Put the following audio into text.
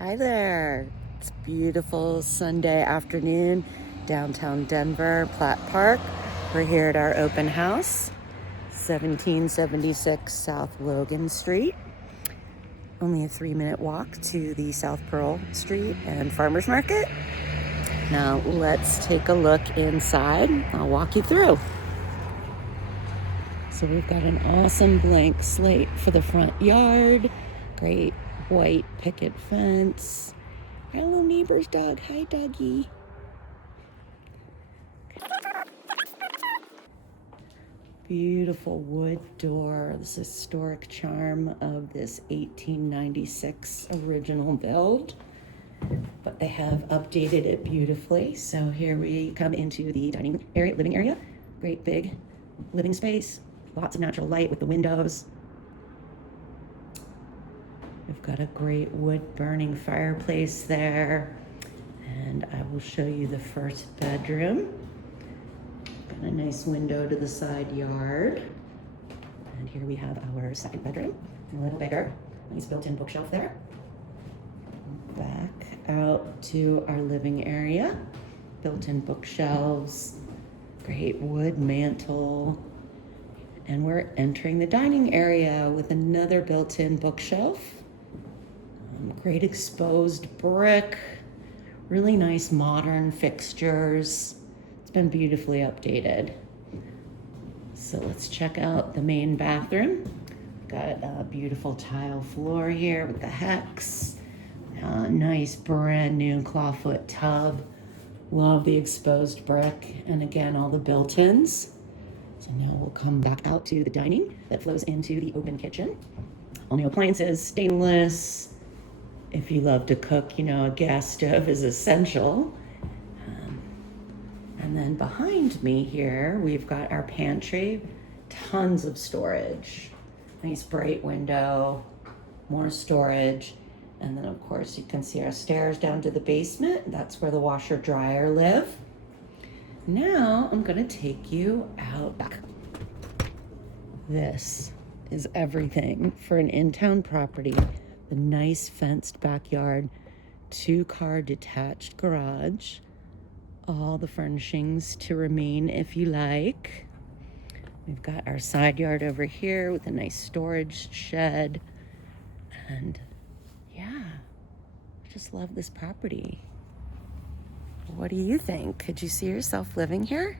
Hi there. It's beautiful Sunday afternoon, downtown Denver, Platt Park. We're here at our open house, 1776 South Logan Street. Only a 3-minute walk to the South Pearl Street and Farmers Market. Now let's take a look inside. I'll walk you through. So we've got an awesome blank slate for the front yard. Great white picket fence. Our little neighbor's dog. Hi, doggy. Beautiful wood door. This historic charm of this 1896 original build. But they have updated it beautifully. So here we come into the dining area, living area. Great big living space. Lots of natural light with the windows. We've got a great wood burning fireplace there. And I will show you the first bedroom. Got a nice window to the side yard. And here we have our second bedroom, a little bigger. Nice built-in bookshelf there. Back out to our living area. Built-in bookshelves, great wood mantle. And we're entering the dining area with another built-in bookshelf. Great exposed brick, really nice modern fixtures. It's been beautifully updated. So let's check out the main bathroom. Got a beautiful tile floor here with the hex. Nice brand new clawfoot tub. Love the exposed brick. And again, all the built-ins. So now we'll come back out to the dining that flows into the open kitchen. All new appliances, stainless. If you love to cook, a gas stove is essential. And then behind me here, we've got our pantry, tons of storage. Nice bright window, more storage. And then of course you can see our stairs down to the basement. That's where the washer dryer live. Now I'm gonna take you out back. This is everything for an in-town property. The nice fenced backyard, 2-car detached garage, all the furnishings to remain if you like. We've got our side yard over here with a nice storage shed. And yeah, I just love this property. What do you think? Could you see yourself living here?